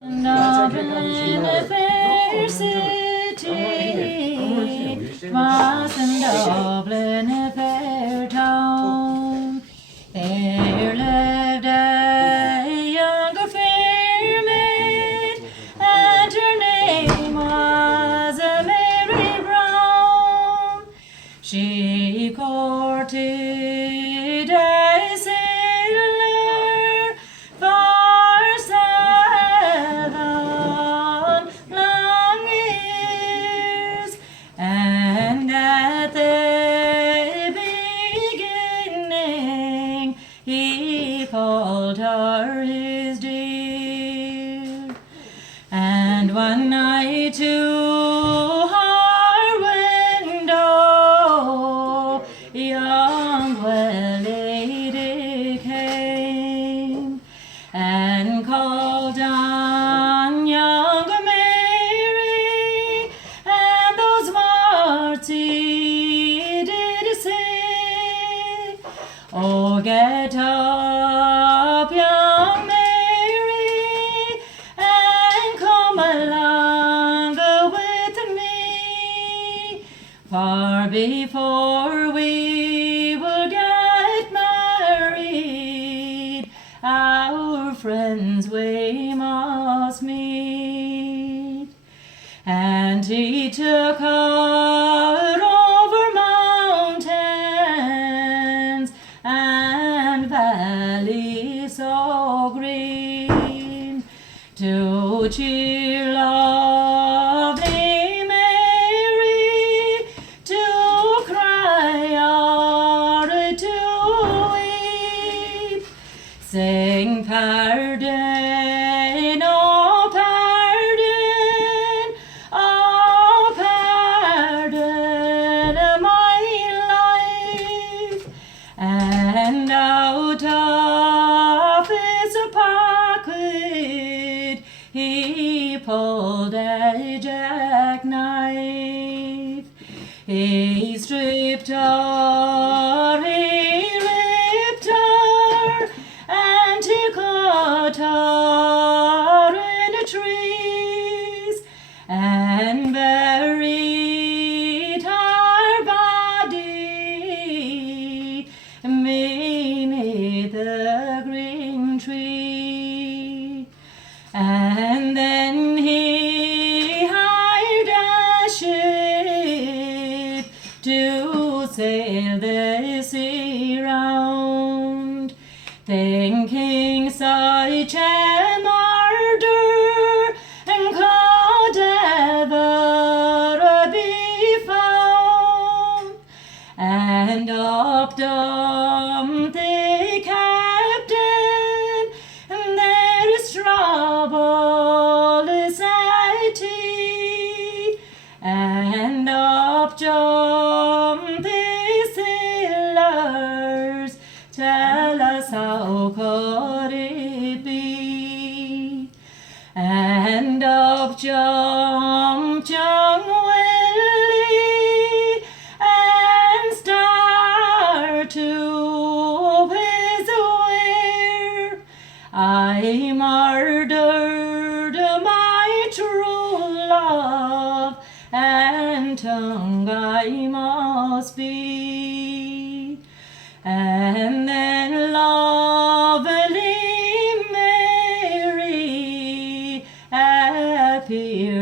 Dublin, a fair city, was in Dublin, a fair town. There lived a younger fair maid, and her name was Mary Brown. She courted a sailor for 7 long years, and at the beginning he called her his dear. And one night to her window young well-lady came, and called on young Mary, and those words he did say, "Oh, get up, young Mary, and come along with me, for before we will get married, our friends we must meet." And he took her over mountains and valleys so green, to cheer lovely Mary, to cry or to weep, saying, "Pardon, oh pardon, oh pardon my life." And out of his pocket he pulled a jackknife. He stripped her, he ripped her, and he cut her into trees, and buried her body beneath the green tree. And then he hired a ship to sail the sea round, thinking such a murder could ever be found. And up jumped the captain, and there is trouble at sea. And up jumped the sailors, tell us how could it be? And up jumped young Willie, and start to his weir, "I murdered my true love, and tongue I must be." And then lovely Mary appeared